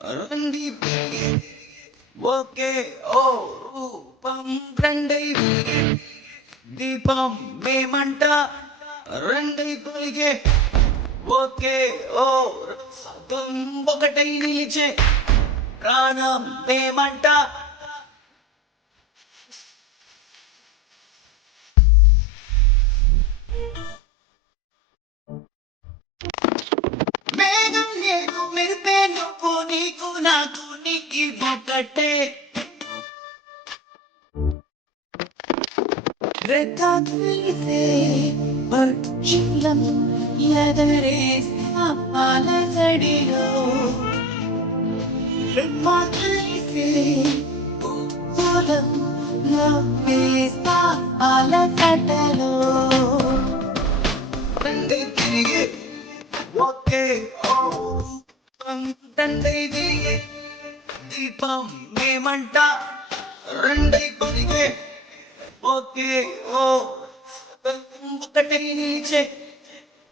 రండి ఒకే ఓ రూపం రండి దీపం మేమంట రండి పొలిగే ఒకే ఓ రూపం ఒకటై నిలిచే ప్రాణం మేమంట మేఘం నేను మెరిపే నువ్వు నీకు నాకు నీకి ఒకటే రెక్కలిసే పక్షులం ఎదరేసిన అలజడిలో రెక్కలిసే పొలం నవ్వేస్తా అలకటలో తండ్రి తిరిగి ఒకే ఓ తండ్రి తిరిగి దీపం మేమంట రండి కొరిగే ఒకే ఓ ఒకటి నిలిచే